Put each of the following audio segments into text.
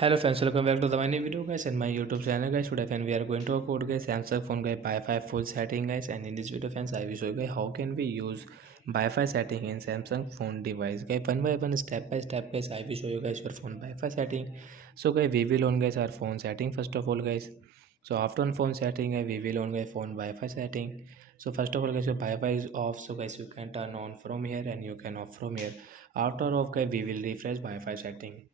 Hello friends, welcome back to the my new video guys and my YouTube channel guys. Today friend we are going to talk about guys Samsung phone guys Wi-Fi full setting guys, and in this video friends I will show you guys how can we use Wi-Fi setting in Samsung phone device guys. One by one, step by step guys, I will show you guys your phone Wi-Fi setting. So guys we will on guys our phone setting first of all guys. So after on phone setting we will on guys phone Wi-Fi setting. So first of all guys, your Wi-Fi is off, so guys you can turn on from here and you can off from here. After off guys we will refresh Wi-Fi setting.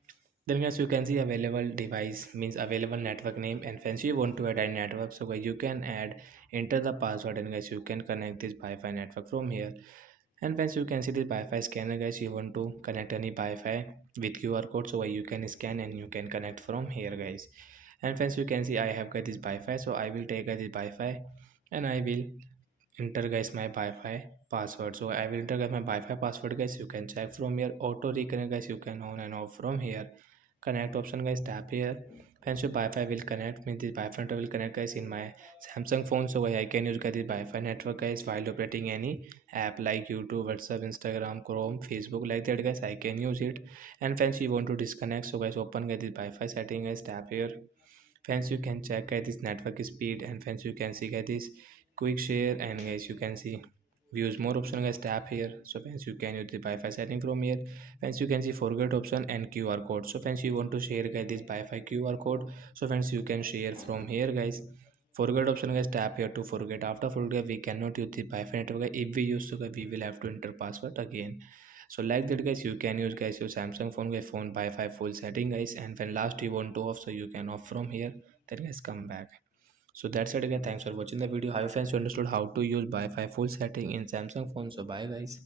Then guys you can see available device means available network name, and once you want to add a network, so guys you can add, enter the password, and guys you can connect this Wi-Fi network from here. And once you can see this Wi-Fi scanner guys, you want to connect any Wi-Fi with QR code, so you can scan and you can connect from here guys. And once you can see I have got this Wi-Fi, so I will take this Wi-Fi and I will enter guys my Wi-Fi password. So I will enter guys my Wi-Fi password guys, you can check from here. Auto reconnect guys, you can on and off from here. Connect option guys, tap here. Once your Wi-Fi will connect, means the Wi-Fi network will connect guys in my Samsung phone, so I can use guys the Wi-Fi network guys while operating any app like YouTube, WhatsApp, Instagram, Chrome, Facebook, like that guys I can use it. And once you want to disconnect, so guys open guys the Wi-Fi setting guys, tap here. Hence you can check this network speed, and hence you can see this quick share, and guys you can see views more option guys, tap here. So hence you can use the Wi-Fi setting from here. Hence you can see forget option and QR code. So hence you want to share guys this Wi-Fi QR code, so hence you can share from here guys. Forget option guys, tap here to forget. After forget we cannot use the Wi-Fi network guys. If we use, so guys we will have to enter password again. So like that guys, you can use guys your Samsung phone guys phone Wi-Fi full setting guys, and when last you want to off, so you can off from here. Then guys come back. So that's it again. Thanks for watching the video. I hope friends you understood how to use Wi-Fi full setting in Samsung phone. So bye guys.